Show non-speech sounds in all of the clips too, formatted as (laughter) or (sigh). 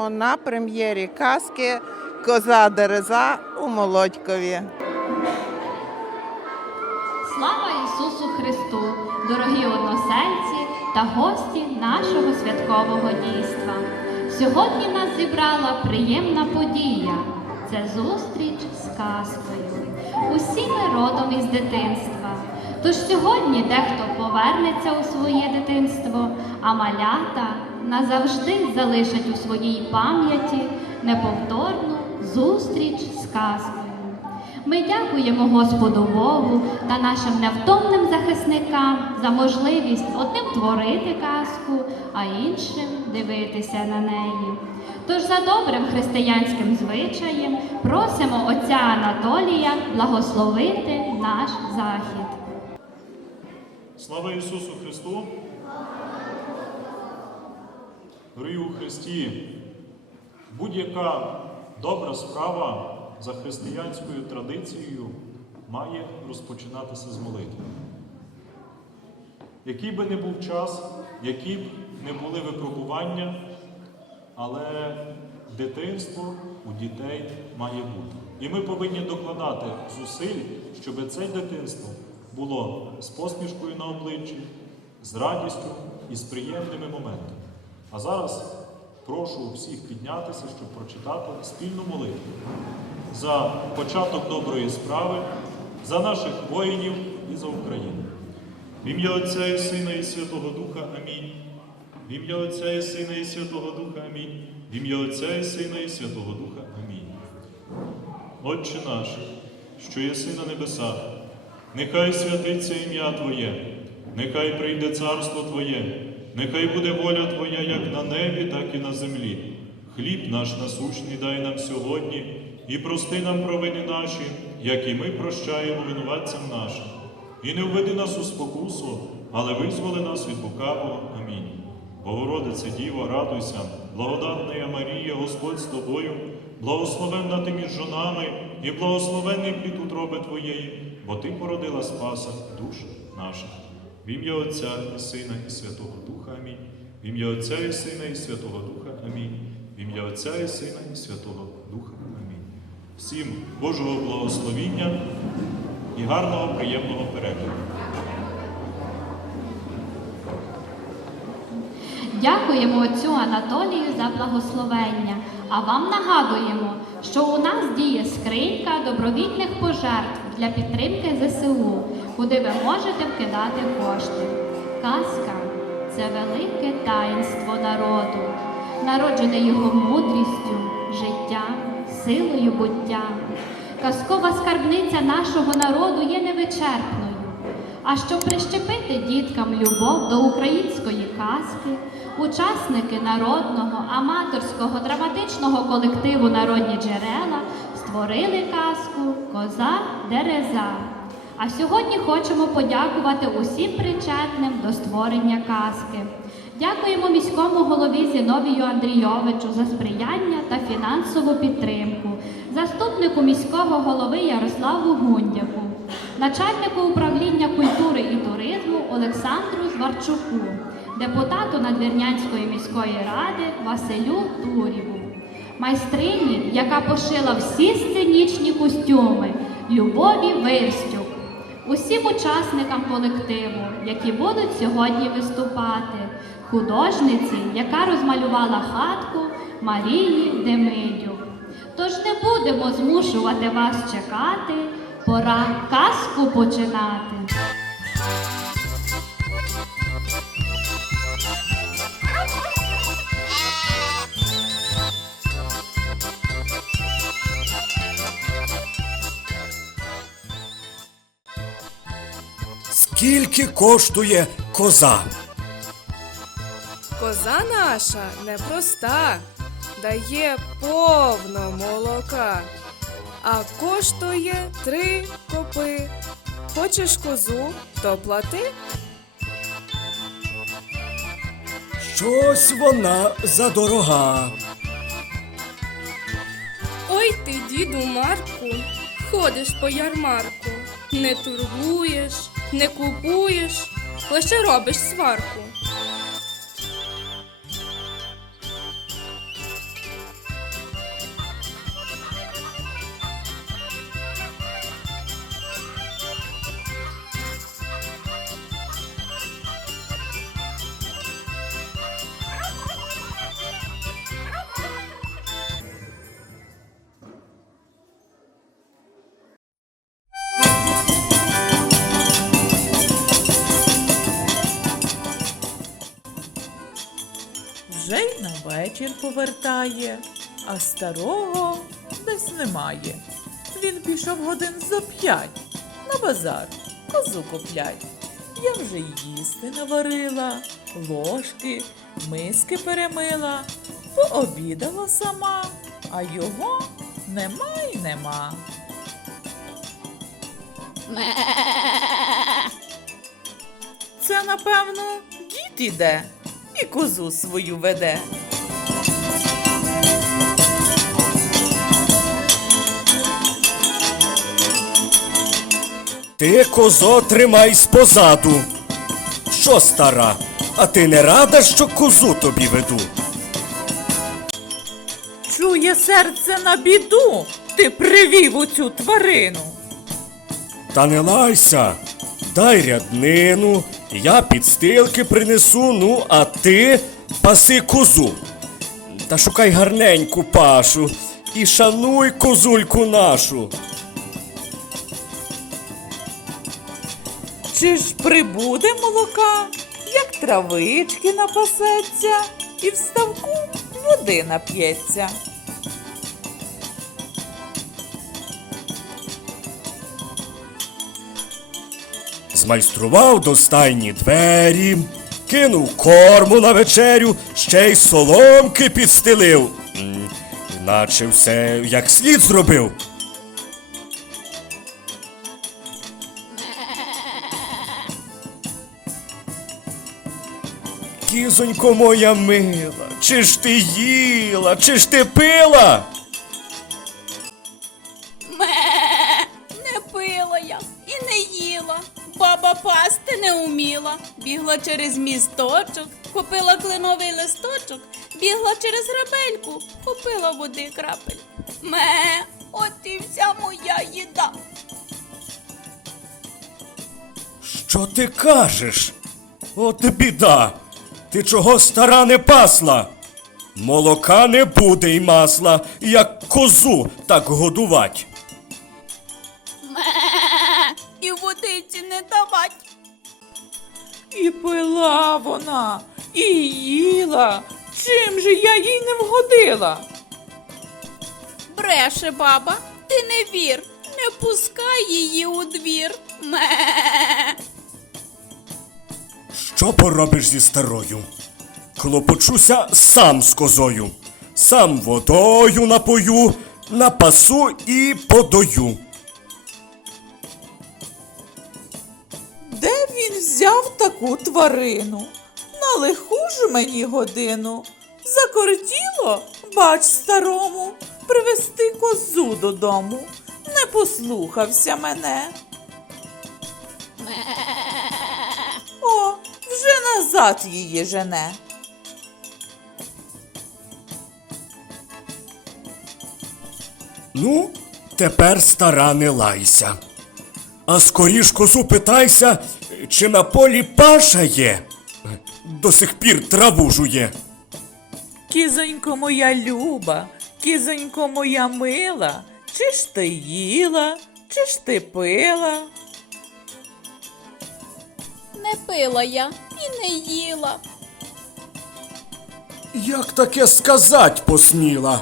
ми на прем'єрі казки Коза Дереза у Молодькові. Слава Ісусу Христу, дорогі односельці та гості нашого святкового дійства. Сьогодні нас зібрала приємна подія. Це зустріч з казкою. Усі ми родом із дитинства. Тож сьогодні дехто повернеться у своє дитинство, а малята назавжди залишать у своїй пам'яті неповторну зустріч з казкою. Ми дякуємо Господу Богу та нашим невтомним захисникам за можливість одним творити казку, а іншим дивитися на неї. Тож за добрим християнським звичаєм просимо отця Анатолія благословити наш захід. Слава Ісусу Христу! Дорогі у Христі, будь-яка добра справа за християнською традицією має розпочинатися з молитви. Який би не був час, які б не були випробування, але дитинство у дітей має бути. І ми повинні докладати зусиль, щоб це дитинство було з посмішкою на обличчі, з радістю і з приємними моментами. А зараз прошу всіх піднятися, щоб прочитати спільну молитву за початок доброї справи, за наших воїнів і за Україну. В ім'я Отця і Сина і Святого Духа Амінь. В ім'я Отця і Сина і Святого Духа Амінь. В ім'я Отця і Сина і Святого Духа Амінь. Отче наш, що єси на небесах, нехай святиться ім'я Твоє, нехай прийде царство Твоє, нехай буде воля Твоя як на небі, так і на землі. Хліб наш насущний дай нам сьогодні, і прости нам провини наші, як і ми прощаємо винуватцям нашим. І не введи нас у спокусу, але визволи нас від лукавого. Амінь. Богородице Діво, радуйся, благодатна Марія, Господь з тобою, благословенна ти між жонами і благословенний плід утроби Твоєї, бо Ти породила Спаса душ наших. В ім'я Отця і Сина і Святого Духа Амінь. В ім'я Отця і Сина і Святого Духа Амінь. В ім'я Отця і Сина і Святого Духа Амінь. Всім Божого благословіння і гарного, приємного перегляду. Дякуємо отцю Анатолію за благословення. А вам нагадуємо, що у нас діє скринька добровільних пожертв для підтримки ЗСУ, куди ви можете вкидати кошти. Казка це велике таїнство народу, народжене його мудрістю, життям, силою буття. Казкова скарбниця нашого народу є невичерпною. А щоб прищепити діткам любов до української казки, учасники народного аматорського драматичного колективу Народні джерела створили казку Коза Дереза. А сьогодні хочемо подякувати усім причетним до створення казки. Дякуємо міському голові Зіновію Андрійовичу за сприяння та фінансову підтримку, заступнику міського голови Ярославу Гундяку, начальнику управління культури і туризму Олександру Зварчуку, депутату Надвірнянської міської ради Василю Туріву, майстрині, яка пошила всі сценічні костюми Любові Вирстюк, усім учасникам колективу, які будуть сьогодні виступати, художниці, яка розмалювала хатку Марії Демидюк. Тож не будемо змушувати вас чекати, пора казку починати. Скільки коштує коза? Коза наша непроста, дає повно молока, а коштує три копи. Хочеш козу, то плати. Щось вона задорога. Ой ти, діду Марку, ходиш по ярмарку, не торгуєш, не купуєш, лише робиш сварку. Повертає, а старого десь немає. Він пішов годин зо п'ять на базар, козу куплять. Я вже їсти наварила, ложки, миски перемила, пообідала сама, а його нема й нема. Це, напевно, дід іде і козу свою веде. Ти, козо, тримайсь позаду. Що, стара, а ти не рада, що козу тобі веду? Чує серце на біду, ти привів у цю тварину. Та не лайся, дай ряднину, я підстилки принесу, ну, а ти паси козу. Та шукай гарненьку пашу і шануй козульку нашу. Чи ж прибуде молока, як травички напасеться, і в ставку води нап'ється. Змайстрував до стайні двері, кинув корму на вечерю, ще й соломки підстелив. Наче все як слід зробив. Кізонько моя мила, чи ж ти їла, чи ж ти пила? Ме, Не пила я і не їла. Баба пасти не уміла. Бігла через місточок, купила кленовий листочок, бігла через грабельку, купила води крапель. Ме, от і вся моя їда. Що ти кажеш? От біда. Ти чого стара не пасла? Молока не буде й масла, як козу так годувать. Ме, (laughs) і водиці не давать. І пила вона, і їла. Чим же я їй не вгодила? Бреше баба, ти не вір, не пускай її у двір. (laughs) Ме. Що поробиш зі старою? Клопочуся сам з козою. Сам водою напою, напасу і подою. Де він взяв таку тварину? На лиху ж мені годину. Закортіло, бач старому, привезти козу додому. Не послухався мене. Вже назад її жене. Ну, тепер стара не лайся. А скоріш козу питайся, чи на полі паша є. До сих пір траву жує. Кізонько моя люба, кізонько моя мила, чи ж ти їла, чи ж ти пила? Не пила я і не їла. Як таке сказать посміла?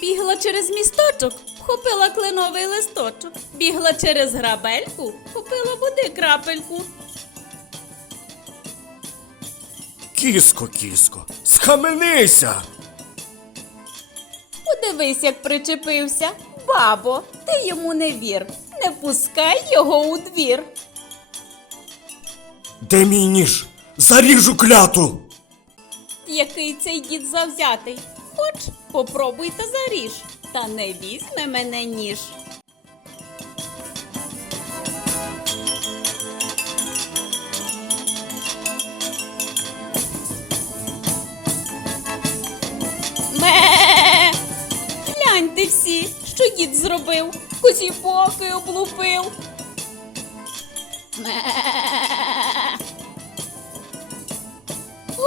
Бігла через місточок, вхопила кленовий листочок. Бігла через грабельку, купила води крапельку. Кіско, кіско, схаменися. Подивись, як причепився. Бабо, ти йому не вір. Не пускай його у двір. Де мій ніж? Заріжу кляту. Який цей дід завзятий. Хоч попробуй та заріж, та не візьме мене ніж. Ме! Гляньте всі, що дід зробив. Козі боки облупив. Ме!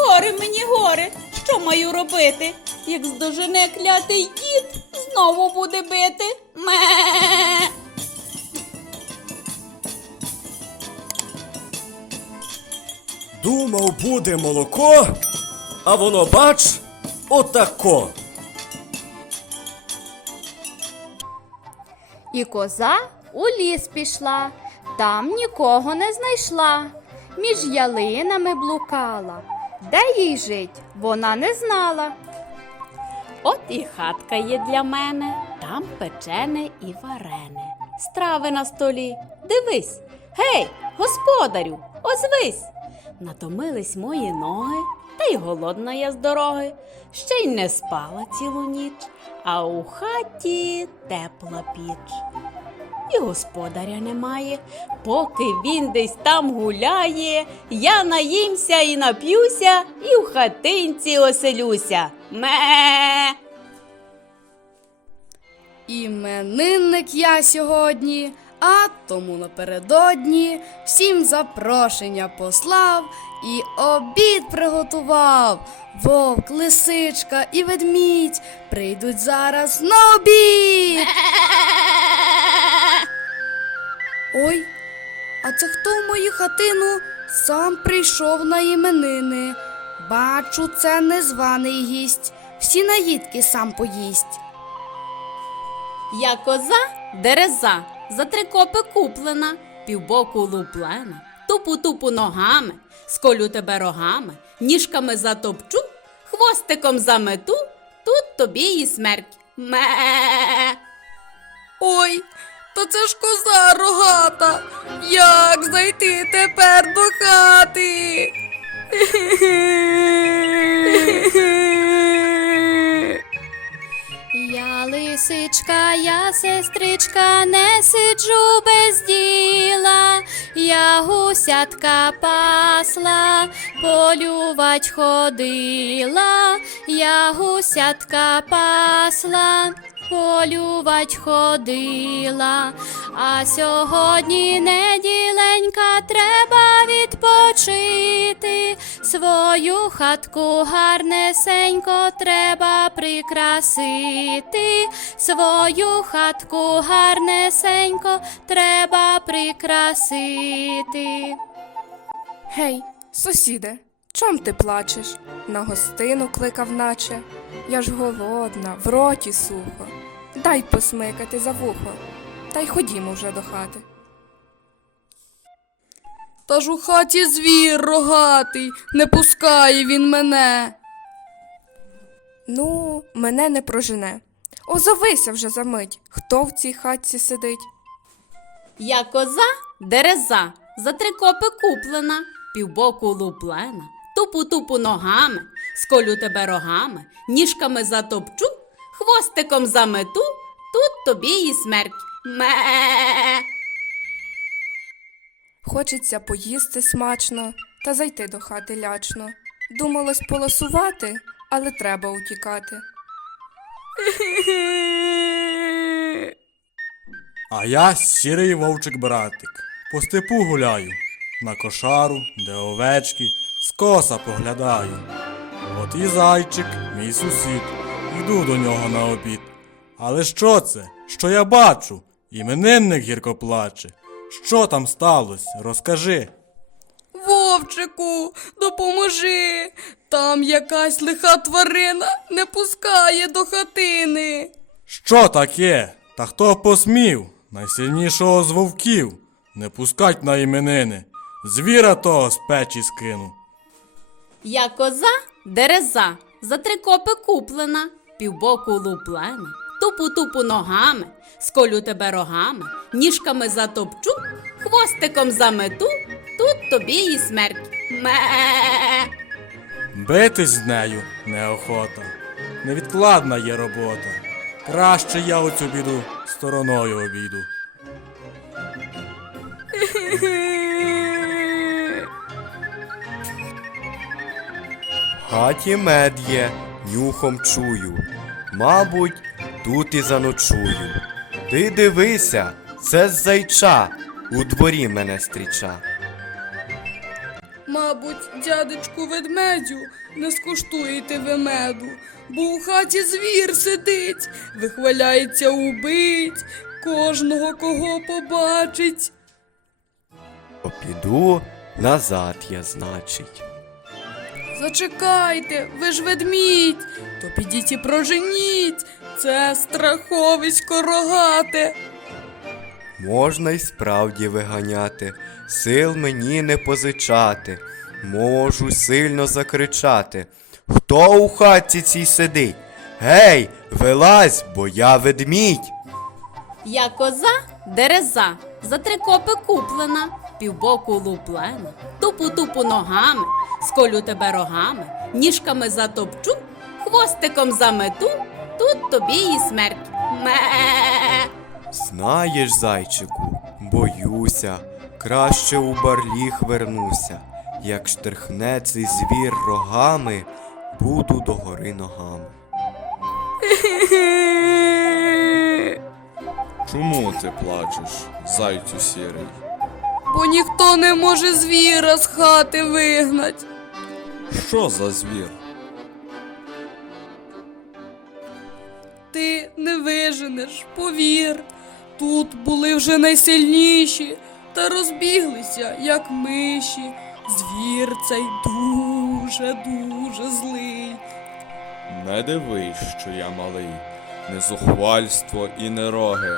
Горе мені горе, що маю робити? Як здожене клятий дід, знову буде бити. Ме. Думав, буде молоко, а воно, бач, отако. І коза у ліс пішла, там нікого не знайшла. Між ялинами блукала. Де їй жить, вона не знала. От і хатка є для мене, там печене і варене. Страви на столі. Дивись, гей, господарю, озвись. Натомились мої ноги, та й голодна я з дороги. Ще й не спала цілу ніч, а у хаті тепла піч. І господаря немає, поки він десь там гуляє, я наїмся і нап'юся, і в хатинці оселюся. Ме. Іменинник я сьогодні, а тому напередодні всім запрошення послав і обід приготував. Вовк, лисичка і ведмідь прийдуть зараз на обід. (laughs) Ой, а це хто в мою хатину сам прийшов на іменини? Бачу, це незваний гість, всі наїдки сам поїсть. Я коза дереза, за три копи куплена, півбоку луплена, тупу-тупу ногами, сколю тебе рогами, ніжками затопчу, хвостиком замету, тут тобі і смерть. Ме. Ой, то це ж коза рогата. Як зайти тепер до хати? Я лисичка, я сестричка, не сиджу без діла, я гусятка пасла, полювать ходила, я гусятка пасла. Полювать ходила, а сьогодні неділенька треба відпочити. Свою хатку гарнесенько треба прикрасити. Свою хатку гарнесенько треба прикрасити. Гей, сусіде, чом ти плачеш? На гостину кликав наче. Я ж голодна, в роті сухо. Дай посмикати за вухо, та й ходімо вже до хати. Та ж у хаті звір рогатий, не пускає він мене. Ну, мене не прожене. Озовися вже за мить, хто в цій хатці сидить. Я коза дереза, за три копи куплена, півбоку луплена, тупу-тупу ногами, сколю тебе рогами, ніжками затопчу, хвостиком замету, тут тобі і смерть. Ме. Хочеться поїсти смачно та зайти до хати лячно. Думалось полосувати, але треба утікати. А я сірий вовчик братик. По степу гуляю, на кошару, де овечки, скоса поглядаю. От і зайчик, мій сусід, йду до нього на обід. Але що це? Що я бачу? Іменинник гірко плаче. Що там сталося? Розкажи. Вовчику, допоможи. Там якась лиха тварина не пускає до хатини. Що таке? Та хто посмів? Найсильнішого з вовків. Не пускать на іменини. Звіра того з печі скину. Я коза дереза, за три копи куплена, півбоку луплена, тупу-тупу ногами, сколю тебе рогами, ніжками затопчу, хвостиком замету, тут тобі і смерть. Ме. Битись з нею неохота. Невідкладна є робота. Краще я оцю біду стороною обійду. В хаті мед є, нюхом чую. Мабуть, тут і заночую. Ти дивися, це з зайча, у дворі мене стріча. Мабуть, дядечку ведмедю, не скуштуєте ви меду, бо у хаті звір сидить, вихваляється убить, кожного кого побачить. Піду назад я, значить. Зачекайте, ви ж ведмідь, то підіть і проженіть. Це страховисько рогате. Можна й справді виганяти, сил мені не позичати. Можу сильно закричати. Хто у хатці цій сидить? Гей, вилазь, бо я ведмідь. Я коза дереза, за три копи куплена, півбоку луплена, тупу-тупу ногами, сколю тебе рогами, ніжками затопчу, хвостиком замету, тут тобі і смерть. Ме. Знаєш, зайчику, боюся, краще у барліг вернуся. Як штрихне цей звір рогами, буду догори ногами. Чому ти плачеш, зайцю сірий? Бо ніхто не може звіра з хати вигнать. Що за звір? Ти не виженеш, повір. Тут були вже найсильніші, та розбіглися, як миші. Звір цей дуже, дуже злий. Не дивись, що я малий, не зухвальство і не роги,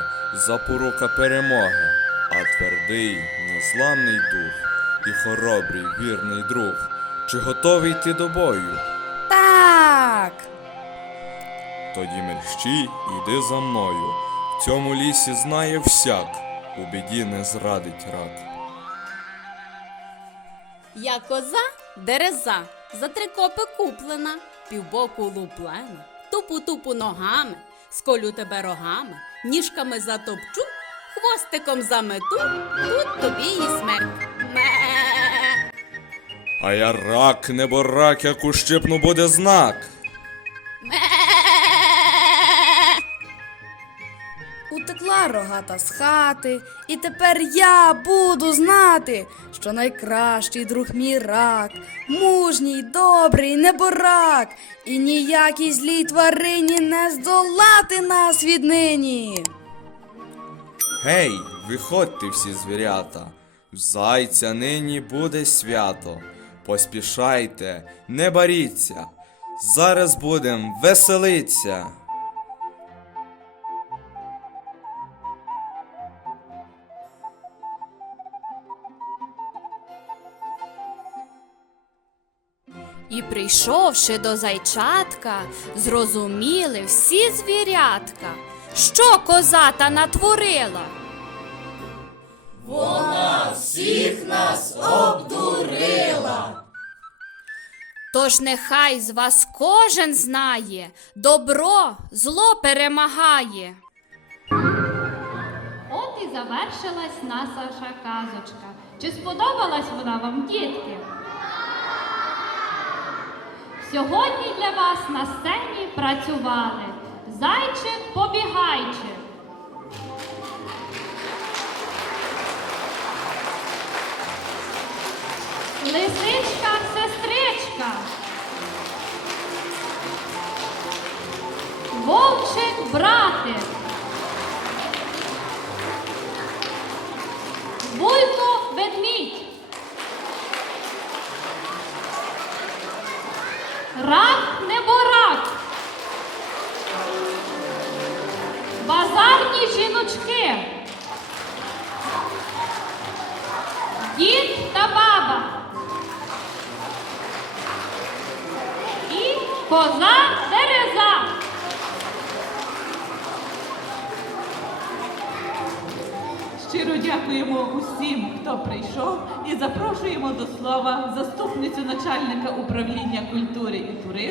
запорука перемоги, а твердий, незламний дух і хоробрий, вірний друг. Чи готовий ти до бою? Так. Тоді мерщій, іди за мною. В цьому лісі знає всяк, у біді не зрадить рак. Я коза дереза, за три копи куплена, півбоку луплена, тупу-тупу ногами, сколю тебе рогами, ніжками затопчу, хвостиком замету, тут тобі і смерть. Ме. А я рак, не борак, як ущипну буде знак. Утекла рогата з хати, і тепер я буду знати, що найкращий друг мій рак, мужній, добрий, неборак, і ніякій злій тварині не здолати нас віднині. Гей, виходьте всі звірята, зайця нині буде свято. Поспішайте, не боріться, зараз будем веселиться. І прийшовши до зайчатка, зрозуміли всі звірятка, що козата натворила. Вона всіх нас обдурила. Тож нехай з вас кожен знає, добро зло перемагає. От і завершилась наша казочка. Чи сподобалась вона вам, дітки? Сьогодні для вас на сцені працювали зайчик побігайчик, лисичка сестричка, вовчик братик,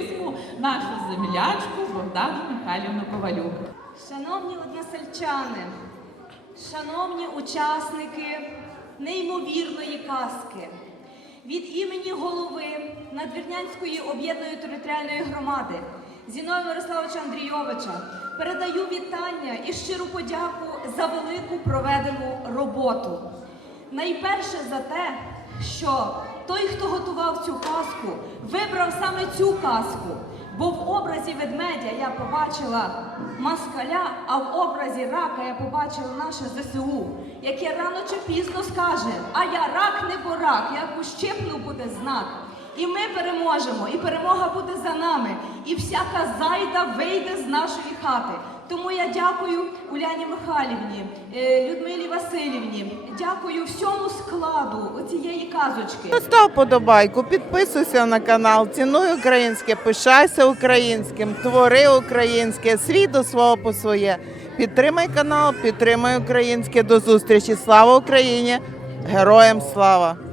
туризму, нашу землячку Богдану Михайлівну Ковалюк. Шановні односельчани, шановні учасники неймовірної казки, від імені голови Надвірнянської об'єднаної територіальної громади Зіновія Мирославовича Андрійовича передаю вітання і щиру подяку за велику проведену роботу. Найперше за те, що той, хто готував цю казку, вибрав саме цю казку. Бо в образі ведмедя я побачила москаля, а в образі рака я побачила наше ЗСУ, яке рано чи пізно скаже, а я рак не борак, як ущипну буде знак. І ми переможемо, і перемога буде за нами. І всяка зайда вийде з нашої хати. Тому я дякую Уляні Михайлівні, е, Людмилі Васильівні, дякую всьому складу цієї казочки. Став подобайку, підписуйся на канал, цінуй українське, пишайся українським, твори українське, свій до свого по своє. Підтримай канал, підтримай українське. До зустрічі. Слава Україні! Героям слава!